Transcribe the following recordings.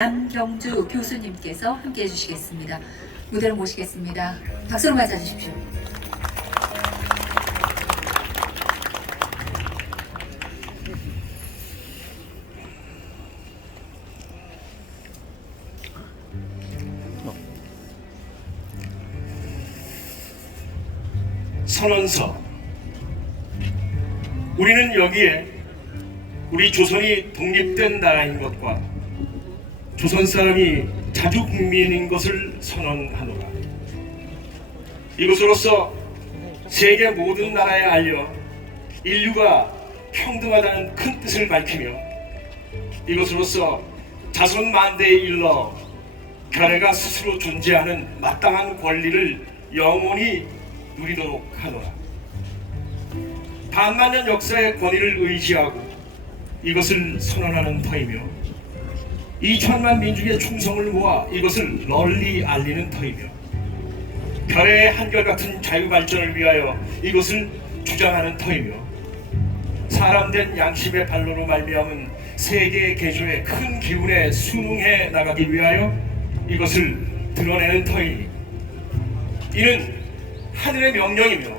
남경주 교수님께서 함께 해주시겠습니다. 무대로 모시겠습니다. 박수로 맞아주십시오. 선언서. 우리는 여기에 우리 조선이 독립된 나라인 것과 조선 사람이 자주 국민인 것을 선언하노라. 이것으로서 세계 모든 나라에 알려 인류가 평등하다는 큰 뜻을 밝히며 이것으로서 자손 만대에 일러 결의가 스스로 존재하는 마땅한 권리를 영원히 누리도록 하노라. 반만년 역사의 권위를 의지하고 이것을 선언하는 터이며 2천만 민중의 충성을 모아 이것을 널리 알리는 터이며 별의 한결같은 자유발전을 위하여 이것을 주장하는 터이며 사람된 양심의 반로로 말미암은 세계의 개조의 큰 기운에 순응해 나가기 위하여 이것을 드러내는 터이니 이는 하늘의 명령이며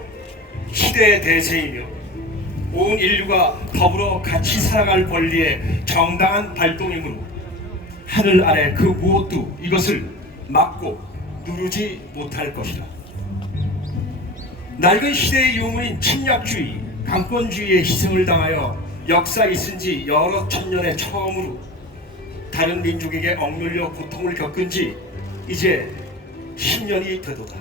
시대의 대세이며 온 인류가 더불어 같이 살아갈 권리의 정당한 발동이므로 하늘 아래 그 무엇도 이것을 막고 누르지 못할 것이다. 낡은 시대의 유물인 침략주의, 강권주의의 희생을 당하여 역사 있은 지 여러 천년의 처음으로 다른 민족에게 억눌려 고통을 겪은 지 이제 10년이 되도다.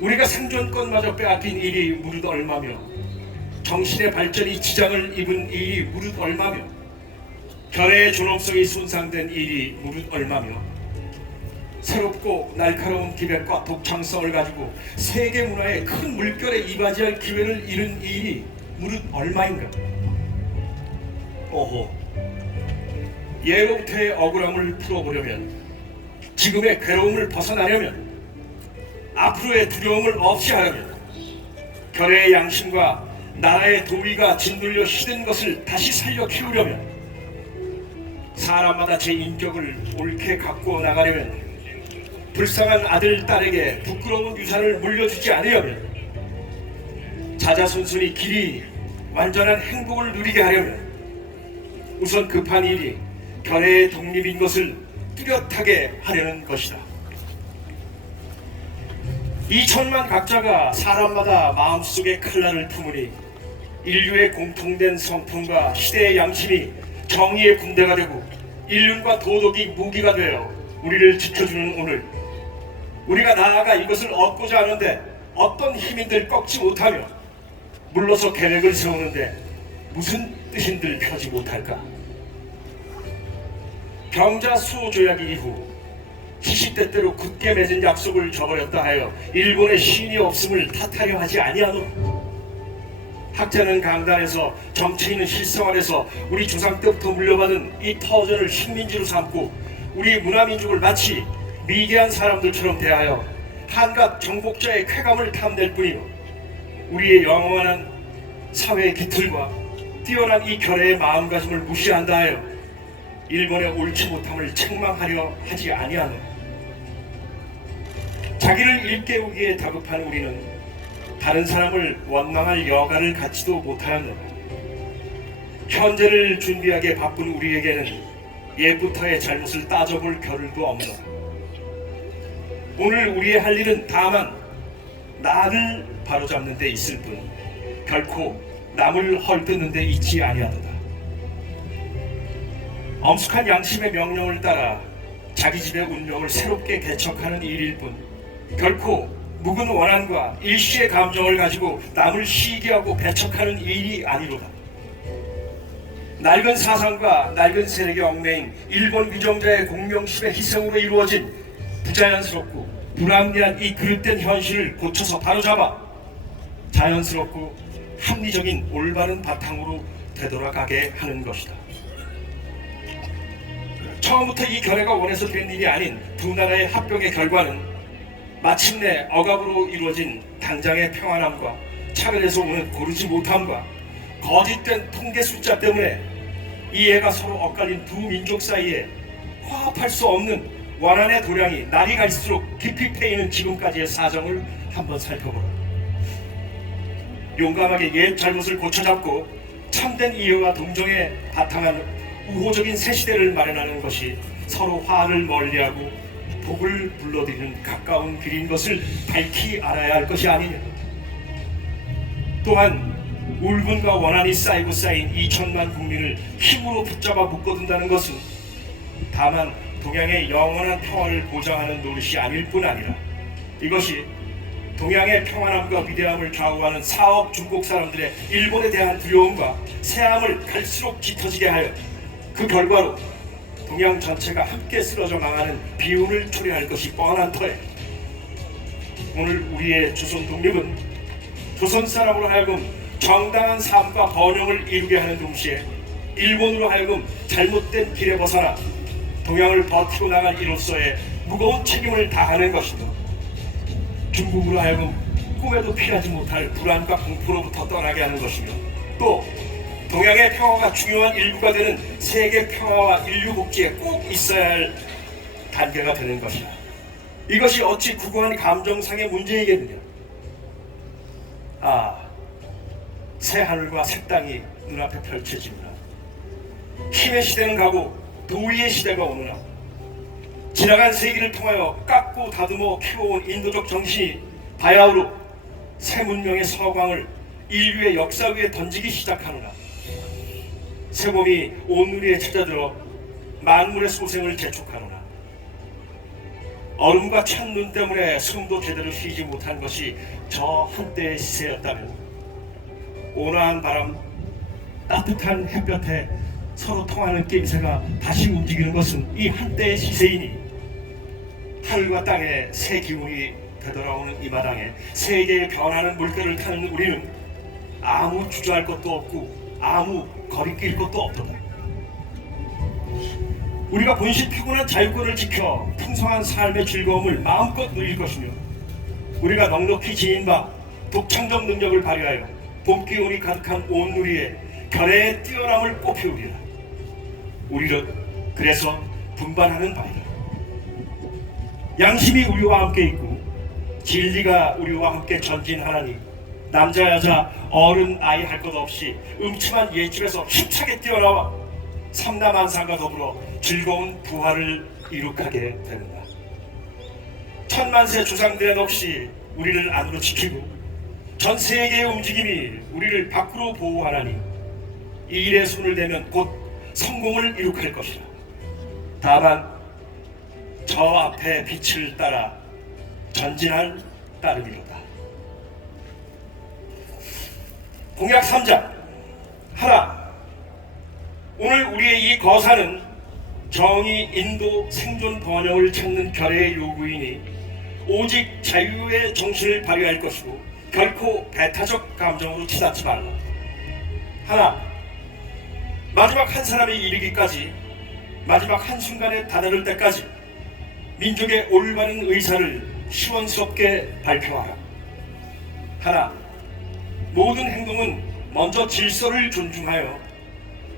우리가 생존권마저 빼앗긴 일이 무릇 얼마며 정신의 발전이 지장을 입은 일이 무릇 얼마며 결의 존엄성이 손상된 일이 무릇 얼마며 새롭고 날카로운 기백과 독창성을 가지고 세계 문화의 큰 물결에 이바지할 기회를 잃은 일이 무릇 얼마인가. 오호, 예로부터의 억울함을 풀어보려면, 지금의 괴로움을 벗어나려면, 앞으로의 두려움을 없이 하려면, 결의 양심과 나라의 도의가 짓눌려 시든 것을 다시 살려 키우려면, 사람마다 제 인격을 옳게 갖고 나가려면, 불쌍한 아들, 딸에게 부끄러운 유산을 물려주지 않으려면, 자자손손이 길이 완전한 행복을 누리게 하려면 우선 급한 일이 결의 독립인 것을 뚜렷하게 하려는 것이다. 2천만 각자가 사람마다 마음속에 칼날을 품으니 인류의 공통된 성품과 시대의 양심이 정의의 군대가 되고 인륜과 도덕이 무기가 되어 우리를 지켜주는 오늘, 우리가 나아가 이것을 얻고자 하는데 어떤 힘인들 꺾지 못하며 물러서 계획을 세우는데 무슨 뜻인들 펴지 못할까? 병자 수호 조약 이후 시시때때로 굳게 맺은 약속을 저버렸다 하여 일본의 시인이 없음을 탓하려 하지 아니하노라. 학자는 강단에서, 정치인은 실생활에서 우리 조상 때부터 물려받은 이 터전을 식민지로 삼고 우리 문화민족을 마치 미개한 사람들처럼 대하여 한갓 정복자의 쾌감을 탐낼 뿐이며 우리의 영원한 사회의 기틀과 뛰어난 이 결의의 마음가짐을 무시한다 하여 일본의 옳지 못함을 책망하려 하지 아니하노. 자기를 일깨우기에 다급한 우리는 다른 사람을 원망할 여가를 갖지도 못하였노라. 현재를 준비하기에 바쁜 우리에게는 옛부터의 잘못을 따져볼 겨를도 없노라. 오늘 우리의 할 일은 다만 나를 바로잡는 데 있을 뿐 결코 남을 헐뜯는 데 있지 아니하도다. 엄숙한 양심의 명령을 따라 자기 집의 운명을 새롭게 개척하는 일일 뿐 결코 묵은 원한과 일시의 감정을 가지고 남을 시기하고 배척하는 일이 아니로다. 낡은 사상과 낡은 세력의 얽매인 일본 위정자의 공명심의 희생으로 이루어진 부자연스럽고 불합리한 이 그릇된 현실을 고쳐서 바로잡아 자연스럽고 합리적인 올바른 바탕으로 되돌아가게 하는 것이다. 처음부터 이 결의가 원해서 된 일이 아닌 두 나라의 합병의 결과는 마침내 억압으로 이루어진 당장의 평안함과 차별에서 오는 고르지 못함과 거짓된 통계 숫자 때문에 이해가 서로 엇갈린 두 민족 사이에 화합할 수 없는 원한의 도량이 날이 갈수록 깊이 패이는 지금까지의 사정을 한번 살펴보라. 용감하게 옛 잘못을 고쳐잡고 참된 이해와 동정에 바탕한 우호적인 새 시대를 마련하는 것이 서로 화를 멀리하고 복을 불러들이는 가까운 길인 것을 밝히 알아야 할 것이 아니냐. 또한 울분과 원한이 쌓이고 쌓인 2천만 국민을 힘으로 붙잡아 묶어둔다는 것은 다만 동양의 영원한 평화를 보장하는 노릇이 아닐 뿐 아니라 이것이 동양의 평안함과 위대함을 좌우하는 4억 중국 사람들의 일본에 대한 두려움과 새함을 갈수록 짙어지게 하여 그 결과로 동양 전체가 함께 쓰러져 망하는 비운을 초래할 것이 뻔한 터에 오늘 우리의 조선 독립은 조선 사람으로 하여금 정당한 삶과 번영을 이루게 하는 동시에 일본으로 하여금 잘못된 길에 벗어나 동양을 버티고 나갈 이로서의 무거운 책임을 다하는 것이다. 중국으로 하여금 꿈에도 피하지 못할 불안과 공포로부터 떠나게 하는 것이며 또 동양의 평화가 중요한 일부가 되는 세계 평화와 인류 복지에 꼭 있어야 할 단계가 되는 것이다. 이것이 어찌 구구한 감정상의 문제이겠느냐. 새 하늘과 새 땅이 눈앞에 펼쳐집니다. 힘의 시대는 가고 도의의 시대가 오느나 지나간 세기를 통하여 깎고 다듬어 키워온 인도적 정신이 바야흐로 새 문명의 서광을 인류의 역사 위에 던지기 시작하느라 새 봄이 온누리에 찾아들어 만물의 소생을 재촉하느나 얼음과 찬눈 때문에 숨도 제대로 쉬지 못한 것이 저 한때의 시세였다면 온화한 바람, 따뜻한 햇볕에 서로 통하는 낌새가 다시 움직이는 것은 이 한때의 시세이니 하늘과 땅에 새 기운이 되돌아오는 이 마당에 세계의 변하는 물결을 타는 우리는 아무 주저할 것도 없고 아무 거리낄 것도 없도다. 우리가 본시 피곤한 자유권을 지켜 풍성한 삶의 즐거움을 마음껏 누릴 것이며 우리가 넉넉히 지닌 바 독창적 능력을 발휘하여 봄 기운이 가득한 온누리에 결의의 뛰어남을 꽃피우리라. 우리는 그래서 분반하는 바이다. 양심이 우리와 함께 있고 진리가 우리와 함께 전진하나니 남자 여자 어른 아이 할 것 없이 음침한 옛집에서 힘차게 뛰어나와 삼남한상과 더불어 즐거운 부활을 이룩하게 된다. 천만세 조상들의 넋이 우리를 안으로 지키고 전 세계의 움직임이 우리를 밖으로 보호하나니 이 일에 손을 대면 곧 성공을 이룩할 것이다. 다만 저 앞에 빛을 따라 전진할 따름이로다. 공약 3장 하나, 오늘 우리의 이 거사는 정의, 인도, 생존, 번영을 찾는 결의의 요구이니 오직 자유의 정신을 발휘할 것이고 결코 배타적 감정으로 치닫지 말라. 하나, 마지막 한 사람이 이르기까지 마지막 한순간에 다다를 때까지 민족의 올바른 의사를 시원스럽게 발표하라. 하나, 모든 행동은 먼저 질서를 존중하여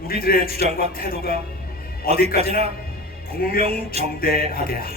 우리들의 주장과 태도가 어디까지나 공명정대하게 하라.